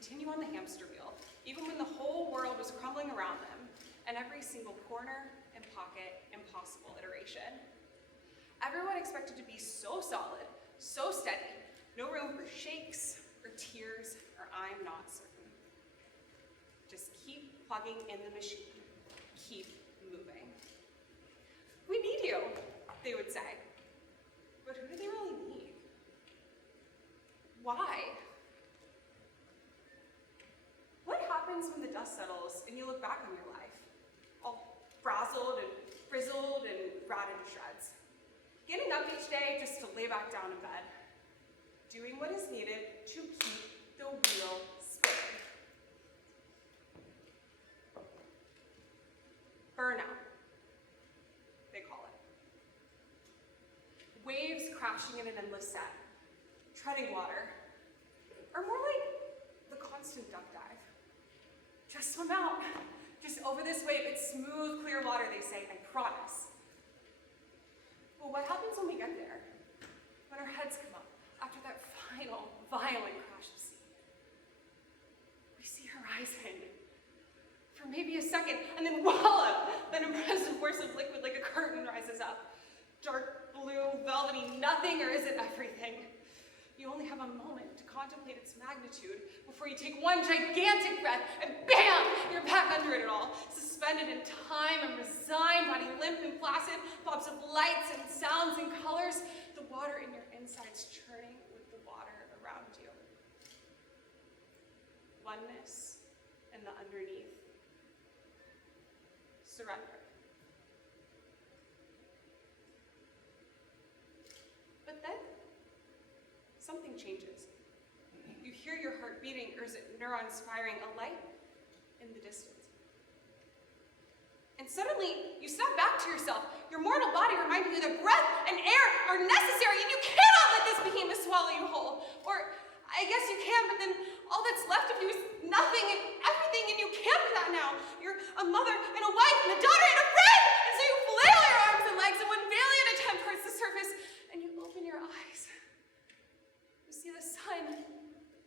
continue on the hamster wheel, even when the whole world was crumbling around them, and every single corner and pocket impossible iteration. Everyone expected to be so solid, so steady, no room for shakes or tears or I'm not certain. Just keep plugging in the machine, keep moving. We need you, they would say. But who do they really need? Why? What happens when the dust settles and you look back on your life, all frazzled and frizzled and rotted to shreds? Getting up each day just to lay back down in bed, doing what is needed to keep the wheel spinning. Burnout, they call it. Waves crashing in an endless set, treading water, or more like the constant duck dive. Just swim out, just over this wave. It's smooth, clear water, they say, I promise. Well, what happens when we get there? When our heads come up after that final, violent crash of sea? We see horizon for maybe a second, and then voila, an impressive force of liquid like a curtain rises up. Dark blue, velvety, nothing, or is it everything? You only have a moment to contemplate its magnitude before you take one gigantic breath and bam, you're back under it all, suspended in time and resigned, body limp and flaccid, pops of lights and sounds and colors, the water in your insides churning with the water around you. Oneness in the underneath. Surrender. But then, something changes. You hear your heart beating, or is it neurons firing, a light in the distance. And suddenly, you step back to yourself, your mortal body reminding you that breath and air are necessary, and you cannot let this behemoth swallow you whole. Or, I guess you can, but then all that's left of you is nothing and everything, and you can't do that now. You're a mother and a wife and a daughter and a friend, and so you flail your arms and legs, and one valiant attempt hurts the surface, and you open your eyes. You see the sun,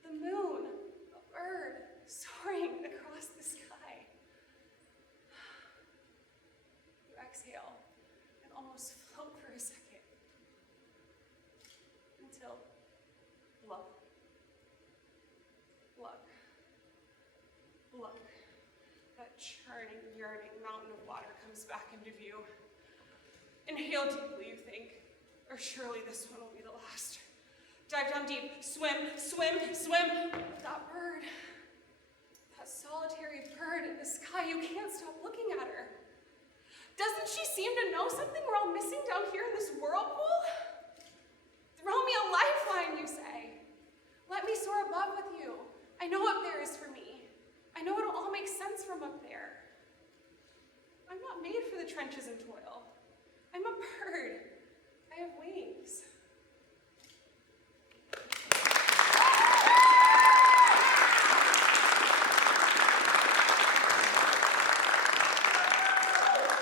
the moon, a bird soaring across the sky. You exhale and almost float for a second. Until look. That churning, yearning mountain of water comes back into view. Inhale deeply, you think, or surely this one will be the last. Dive down deep, swim, swim, swim. That bird, that solitary bird in the sky, you can't stop looking at her. Doesn't she seem to know something we're all missing down here in this whirlpool? Throw me a lifeline, you say. Let me soar above with you. I know up there is for me. I know it'll all make sense from up there. I'm not made for the trenches and toil. I'm a bird.